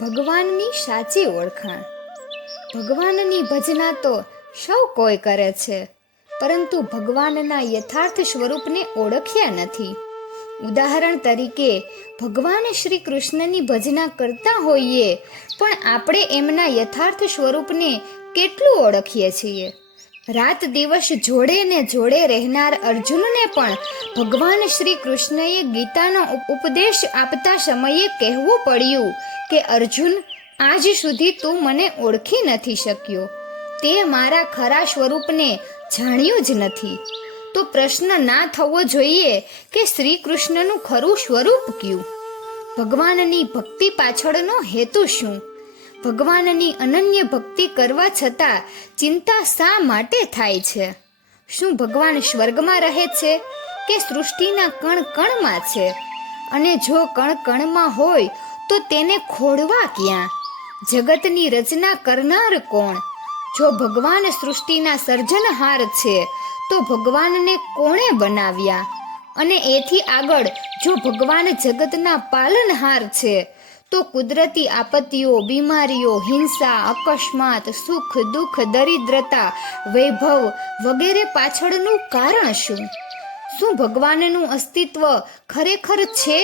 ભગવાનની સાચી ઓળખાણ. ભગવાનની ભજના તો સૌ કોઈ કરે છે, પરંતુ ભગવાનના યથાર્થ સ્વરૂપને ઓળખ્યા નથી. ઉદાહરણ તરીકે ભગવાન શ્રી કૃષ્ણની ભજના કરતા હોઈએ, પણ આપણે એમના યથાર્થ સ્વરૂપને કેટલું ઓળખીએ છીએ? રાત દિવસ જોડે ને જોડે રહેનાર અર્જુનને પણ ભગવાન શ્રી કૃષ્ણએ ગીતાનો ઉપદેશ આપતા સમયે કહેવું પડ્યું કે અર્જુન, આજ સુધી તું મને ઓળખી નથી શક્યો, તે મારા ખરા સ્વરૂપને જાણ્યું જ નથી. તો પ્રશ્ન ના થવો જોઈએ કે શ્રી કૃષ્ણનું ખરું સ્વરૂપ કયું? ભગવાનની ભક્તિ પાછળનો હેતુ શું? ભગવાનની અનન્ય ભક્તિ કરવા છતાં ચિંતા શા માટે થાય છે? શું ભગવાન સ્વર્ગમાં રહે છે કે સૃષ્ટિના કણ કણમાં છે? અને જો કણ કણમાં હોય તો તેને ખોડવા ક્યાં? જગતની રચના કરનાર કોણ? જો ભગવાન સૃષ્ટિના સર્જનહાર છે તો ભગવાનને કોણે બનાવ્યા? અને એથી આગળ જો ભગવાન જગતના પાલનહાર છે તો કુદરતી આપત્તિઓ, બીમારીઓ, હિંસા, અકસ્માત, સુખ દુઃખ, દરિદ્રતા, વૈભવ વગેરે પાછળનું કારણ શું? શું ભગવાનનું અસ્તિત્વ ખરેખર છે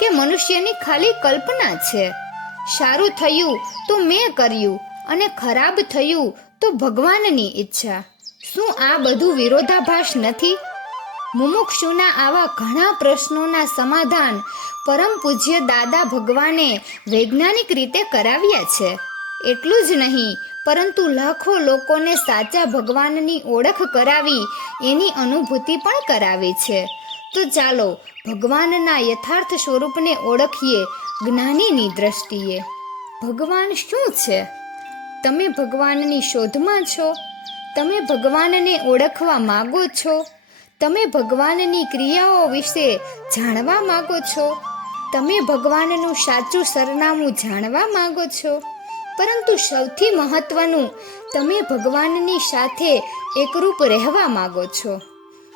કે મનુષ્યની ખાલી કલ્પના છે? સારું થયું તો મેં કર્યું અને ખરાબ થયું તો ભગવાનની ઈચ્છા. શું આ બધું વિરોધાભાસ નથી? મુમુક્ષુના આવા ઘણા પ્રશ્નોના સમાધાન પરમ પૂજ્ય દાદા ભગવાને વૈજ્ઞાનિક રીતે કરાવ્યા છે. એટલું જ નહીં, પરંતુ લાખો લોકોને સાચા ભગવાનની ઓળખ કરાવી એની અનુભૂતિ પણ કરાવી છે. તો ચાલો ભગવાનના યથાર્થ સ્વરૂપને ઓળખીએ જ્ઞાનીની દ્રષ્ટિએ. ભગવાન શું છે? તમે ભગવાનની શોધમાં છો? તમે ભગવાનને ઓળખવા માગો છો? તમે ભગવાનની ક્રિયાઓ વિશે જાણવા માગો છો? તમે ભગવાનનું સાચું સરનામું જાણવા માગો છો? પરંતુ સૌથી મહત્વનું, તમે ભગવાનની સાથે એકરૂપ રહેવા માગો છો.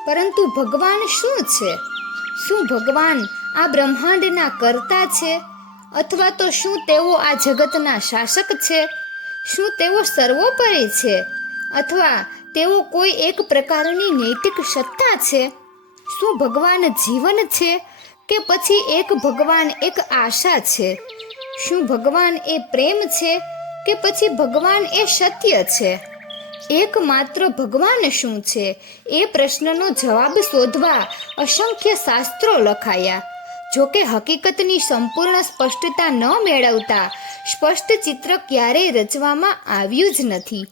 પરંતુ ભગવાન શું છે? શું ભગવાન આ બ્રહ્માંડના કર્તા છે? અથવા તો શું તેઓ આ જગતના શાસક છે? શું તેઓ સર્વોપરી છે? અથવા તેઓ કોઈ એક પ્રકારની નૈતિક સત્તા છે? શું ભગવાન જીવન છે કે પછી એક ભગવાન એક આશા છે? શું ભગવાન એ પ્રેમ છે કે પછી ભગવાન એ સત્ય છે? એકમાત્ર ભગવાન શું છે? એ પ્રશ્નનો જવાબ શોધવા અસંખ્ય શાસ્ત્રો લખાયા. જોકે હકીકતની સંપૂર્ણ સ્પષ્ટતા ન મેળવતા સ્પષ્ટ ચિત્ર ક્યારેય રચવામાં આવ્યું જ નથી.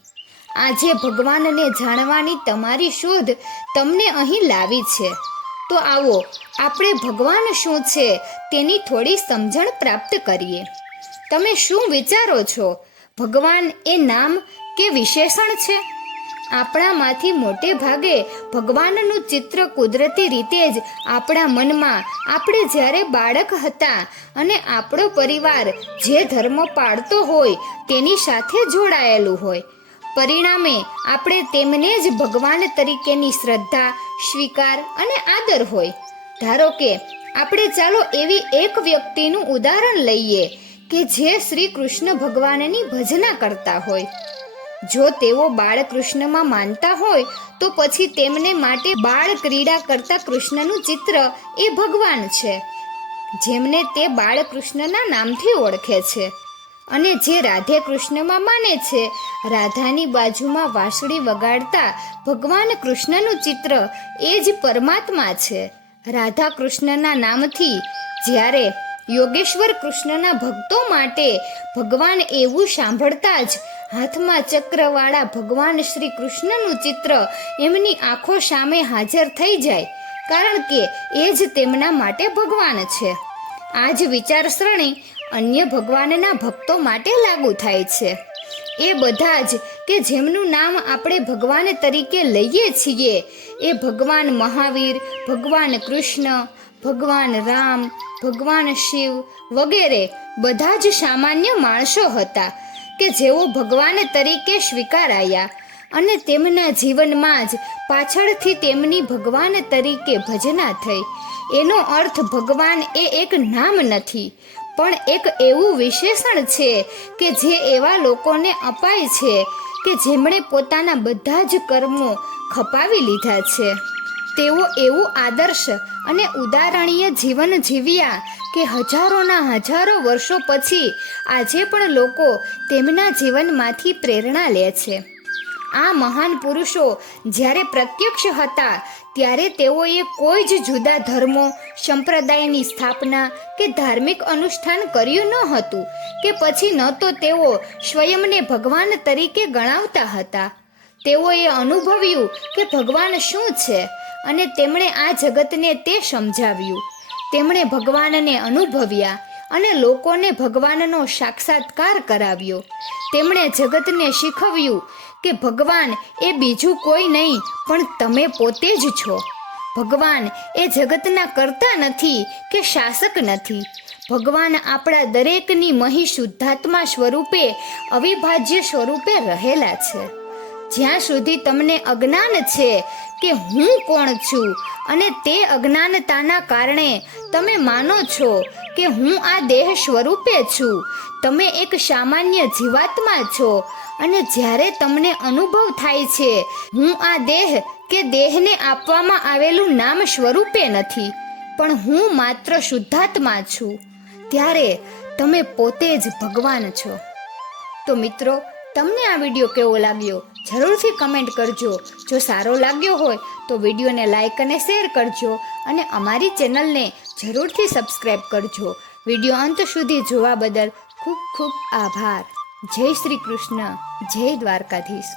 આજે ભગવાનને જાણવાની તમારી શોધ તમને અહીં લાવી છે. તો આવો આપણે ભગવાન શું છે તેની થોડી સમજણ પ્રાપ્ત કરીએ. તમે શું વિચારો છો? ભગવાન એ નામ કે વિશેષણ છે? આપણામાંથી મોટે ભાગે ભગવાનનું ચિત્ર કુદરતી રીતે જ આપણા મનમાં આપણે જ્યારે બાળક હતા અને આપણો પરિવાર જે ધર્મ પાળતો હોય તેની સાથે જોડાયેલું હોય, પરિણામે આપણે તેમને જ ભગવાન તરીકેની શ્રદ્ધા, સ્વીકાર અને આદર હોય. ધારો કે આપણે ચાલો એવી એક વ્યક્તિનું ઉદાહરણ લઈએ કે જે શ્રી કૃષ્ણ ભગવાનની ભજના કરતા હોય. જો તેઓ બાળકૃષ્ણમાં માનતા હોય તો પછી તેમને માટે બાળ ક્રીડા કરતા કૃષ્ણનું ચિત્ર એ ભગવાન છે, જેમને તે બાળકૃષ્ણના નામથી ઓળખે છે. અને જે રાધે કૃષ્ણમાં માને છે, રાધાની બાજુમાં વાંસળી વગાડતા ભગવાન કૃષ્ણનું ચિત્ર એ જ પરમાત્મા છે. રાધા કૃષ્ણના નામથી જ્યારે યોગેશ્વર કૃષ્ણના ભક્તો માટે ભગવાન એવું સાંભળતા જ હાથમાં ચક્રવાળા ભગવાન શ્રી કૃષ્ણનું ચિત્ર એમની આંખો સામે હાજર થઈ જાય, કારણ કે એ જ તેમના માટે ભગવાન છે. આ જ વિચારસરણી અન્ય ભગવાનના ભક્તો માટે લાગુ થાય છે. એ બધા જ કે જેમનું નામ આપણે ભગવાન તરીકે લઈએ છીએ, એ ભગવાન મહાવીર, ભગવાન કૃષ્ણ, ભગવાન રામ, ભગવાન શિવ વગેરે બધા જ સામાન્ય માણસો હતા કે જેઓ ભગવાન તરીકે સ્વીકારાયા અને તેમના જીવનમાં જ પાછળથી તેમની ભગવાન તરીકે ભજના થઈ. એનો અર્થ ભગવાન એ એક નામ નથી, પણ એક એવું વિશેષણ છે કે જે એવા લોકોને અપાય છે કે જેમણે પોતાના બધા જ કર્મો ખપાવી લીધા છે. તેઓ એવું આદર્શ અને ઉદાહરણીય જીવન જીવ્યા કે હજારોના હજારો વર્ષો પછી આજે પણ લોકો તેમના જીવનમાંથી પ્રેરણા લે છે. આ મહાન પુરુષો જ્યારે પ્રત્યક્ષ હતા ત્યારે તેઓએ કોઈ જ જુદા ધર્મો, સંપ્રદાયની સ્થાપના કે ધાર્મિક અનુષ્ઠાન કર્યું ન હતું કે પછી ન તો તેઓ સ્વયંને ભગવાન તરીકે ગણાવતા હતા. તેઓએ અનુભવ્યું કે ભગવાન શું છે અને તેમણે આ જગતને તે સમજાવ્યું. તેમણે ભગવાનને અનુભવ્યા અને લોકોને ભગવાનનો સાક્ષાત્કાર કરાવ્યો. તેમણે જગતને શીખવ્યું કે ભગવાન એ બીજું કોઈ નહીં પણ તમે પોતે જ છો. ભગવાન એ જગતના કર્તા નથી કે શાસક નથી. ભગવાન આપણા દરેકની મહી શુદ્ધાત્મા સ્વરૂપે, અવિભાજ્ય સ્વરૂપે રહેલા છે. જ્યાં સુધી તમને અજ્ઞાન છે કે હું કોણ છું અને તે અજ્ઞાનતાના કારણે તમે માનો છો કે હું આ દેહ સ્વરૂપે છું, તમે એક સામાન્ય જીવાત્મા છો, અને જ્યારે તમને અનુભવ થાય છે હું આ દેહ કે દેહને આપવામાં આવેલું નામ સ્વરૂપે નથી પણ હું માત્ર શુદ્ધાત્મા છું, ત્યારે તમે પોતે જ ભગવાન છો. તો મિત્રો, તમને આ વિડીયો કેવો લાગ્યો જરૂરથી કમેન્ટ કરજો. જો સારો લાગ્યો હોય તો વિડીયોને લાઈક અને શેર કરજો અને અમારી ચેનલને જરૂરથી સબસ્ક્રાઈબ કરજો. વિડીયો અંત સુધી જોવા બદલ ખૂબ ખૂબ આભાર. જય શ્રી કૃષ્ણ, જય દ્વારકાધીશ.